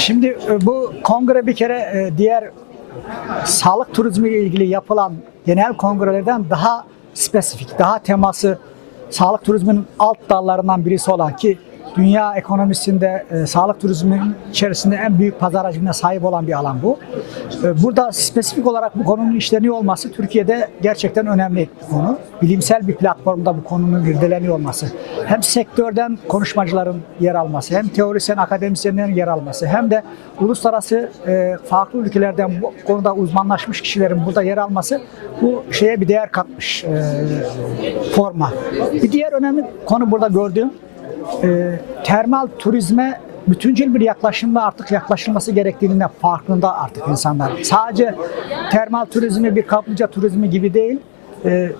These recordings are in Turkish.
Şimdi e, bu kongre bir kere e, diğer sağlık turizmi ile ilgili yapılan genel kongrelerden daha spesifik, daha teması sağlık turizminin alt dallarından birisi olan ki dünya ekonomisinde e, sağlık turizminin içerisinde en büyük pazar hacmine sahip olan bir alan bu. E, burada spesifik olarak bu konunun işleniyor olması Türkiye'de gerçekten önemli bir konu. Bilimsel bir platformda bu konunun irdeleniyor olması. Hem sektörden konuşmacıların yer alması, hem teorisyen akademisyenlerin yer alması, hem de uluslararası e, farklı ülkelerden bu konuda uzmanlaşmış kişilerin burada yer alması bu şeye bir değer katmış e, forma. Bir diğer önemli konu burada gördüğüm e, termal turizme bütüncül bir yaklaşımla artık yaklaşılması gerektiğinin de farkında artık insanlar. Sadece termal turizmi bir kaplıca turizmi gibi değil, e,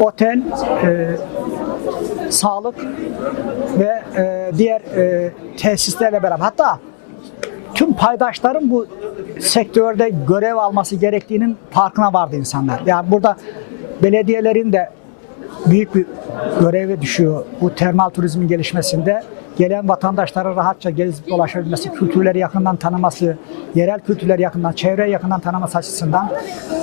otel, e, sağlık ve e, diğer e, tesislerle beraber hatta tüm paydaşların bu sektörde görev alması gerektiğinin farkına vardı insanlar. Yani burada belediyelerin de büyük bir görevi düşüyor bu termal turizmin gelişmesinde. Gelen vatandaşlara rahatça gezip dolaşabilmesi, kültürleri yakından tanıması, yerel kültürleri yakından, çevreyi yakından tanıması açısından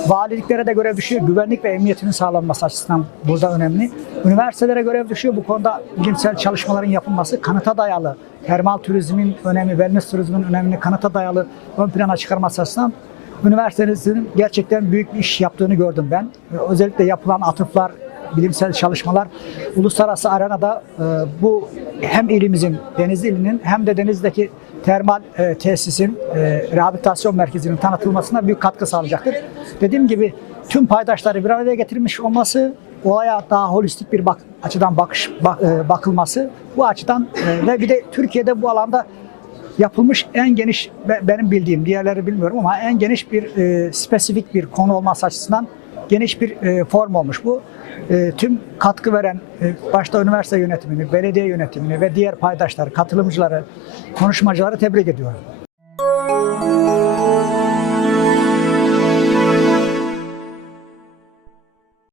valiliklere de görev düşüyor. Güvenlik ve emniyetinin sağlanması açısından burada önemli. Üniversitelere görev düşüyor. Bu konuda bilimsel çalışmaların yapılması, kanıta dayalı termal turizmin önemi, wellness turizmin önemini kanıta dayalı ön plana çıkarması açısından üniversitenizin gerçekten büyük bir iş yaptığını gördüm ben. Özellikle yapılan atıflar, bilimsel çalışmalar uluslararası arenada e, bu hem ilimizin, Denizli ilinin hem de Denizli'deki termal e, tesisin, e, rehabilitasyon merkezinin tanıtılmasına büyük katkı sağlayacaktır. Dediğim gibi tüm paydaşları bir araya getirmiş olması, olaya daha holistik bir bak, açıdan bakış bak- e, bakılması bu açıdan e, ve bir de Türkiye'de bu alanda yapılmış en geniş be- benim bildiğim diğerleri bilmiyorum ama en geniş bir e, spesifik bir konu olması açısından geniş bir e, form olmuş bu. E, tüm katkı veren e, başta üniversite yönetimini, belediye yönetimini ve diğer paydaşları, katılımcıları, konuşmacıları tebrik ediyorum.